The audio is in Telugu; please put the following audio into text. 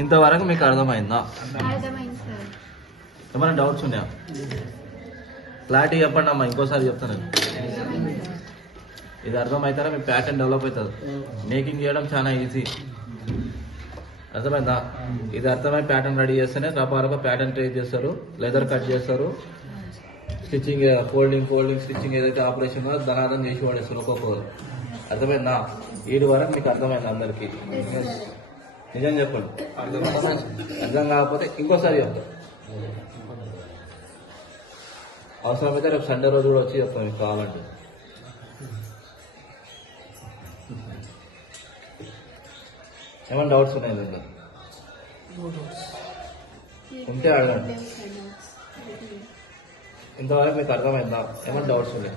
ఇంతవరకు మీకు అర్థమైందా? అర్థమైంది సార్. ఏమైనా డౌట్స్ ఉన్నాయా? క్లారిటీ చెప్పండి అమ్మా, ఇంకోసారి చెప్తాను. ఇది అర్థమవుతారా? మీ ప్యాటర్న్ డెవలప్ అవుతుంది. మేకింగ్ చేయడం చాలా ఈజీ, అర్థమైందా? ఇది అర్థమై ప్యాటర్న్ రెడీ చేస్తేనే రపారపా ప్యాటర్న్ ట్రేస్ చేస్తారు, లెదర్ కట్ చేస్తారు, స్టిచ్చింగ్ ఫోల్డింగ్ స్టిచ్చింగ్ ఏదైతే ఆపరేషన్ ధనాదం చేసి పడేస్తారు ఒక్కొక్కరు. అర్థమైందా? వీడి వరకు మీకు అర్థమైంది అందరికీ? నిజం చెప్పండి. అర్థం కాకపోతే ఇంకోసారి చెప్తాం. అవసరమైతే రేపు సండే రోజు కూడా వచ్చి చెప్తాం మీకు కావాలంటే. ఏమైనా డౌట్స్ ఉన్నాయి లేదా? ఉంటే అడగండి. ఇంతవరకు మీకు అర్థమైందా? ఏమైనా డౌట్స్ ఉన్నాయి?